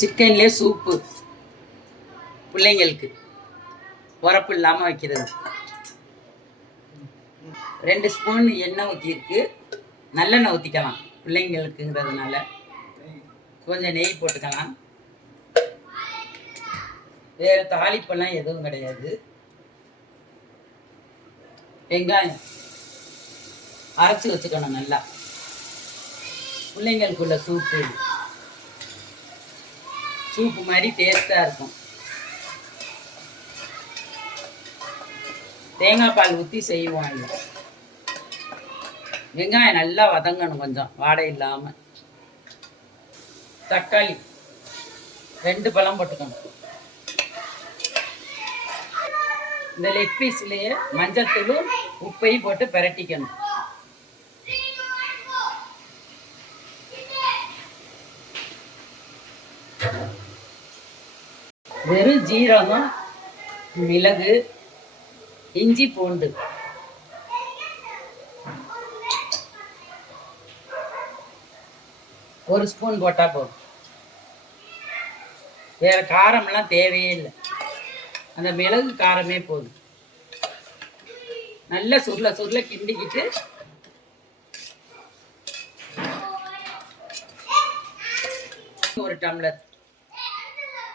சிக்கன்லேயே soup பிள்ளைங்களுக்கு உரப்பு இல்லாமல் வைக்கிறது. 2 ஸ்பூன் எண்ணெய் ஊற்றிருக்கு, நல்லெண்ணெய் ஊற்றிக்கலாம் பிள்ளைங்களுக்குங்கிறதுனால. கொஞ்சம் நெய் போட்டுக்கலாம். வேறு தாளிப்பெல்லாம் எதுவும் கிடையாது. வெங்காயம் அரைச்சி வச்சுக்கணும் நல்லா. பிள்ளைங்களுக்குள்ள சூப்பு மாதிரி டேஸ்ட்டாக இருக்கும். தேங்காய் பால் ஊற்றி செய்வோம். இல்லை, வெங்காயம் நல்லா வதங்கணும், கொஞ்சம் வாடை இல்லாமல். தக்காளி 2 பழம் போட்டுக்கணும். இந்த லெக் பீஸ்லேயே மஞ்சத்தூளும் உப்பையும் போட்டு பிரட்டிக்கணும். வெறும் ஜீரகம், மிளகு, இஞ்சி, பூண்டு, ஒரு ஸ்பூன் போட்டால் போதும். வேறு காரம்லாம் தேவையே இல்லை, அந்த மிளகு காரமே போதும். நல்லா சுருள கிண்டிக்கிட்டு ஒரு டம்ளர்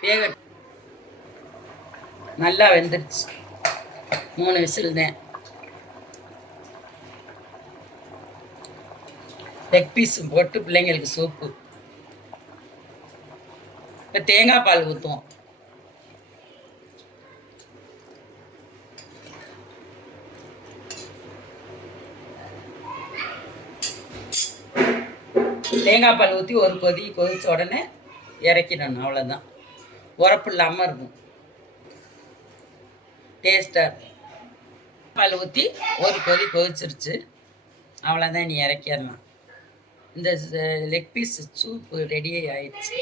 வேக. நல்லா வெந்துருச்சு, 3 விசில் தான். லெக் பீஸும் போட்டு பிள்ளைங்களுக்கு சூப்பு. இப்போ தேங்காய் பால் ஊற்றுவோம். தேங்காய் பால் ஊற்றி ஒரு கொதிச்ச உடனே இறக்கிடணும். அவ்வளோதான், உரப்பு இல்லாமல் இருக்கும், டேஸ்ட்டாக இருக்கும். பால் ஊற்றி ஒரு கொதிச்சிருச்சு, அவ்வளோதான், நீ இறக்கிடலாம். இந்த லெக் பீஸ் சூப்பு ரெடி ஆயிடுச்சு.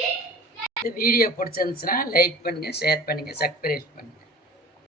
இந்த வீடியோ பிடிச்சிருந்துச்சுன்னா லைக் பண்ணுங்கள், ஷேர் பண்ணுங்கள், சப்ஸ்கிரைப் பண்ணுங்கள்.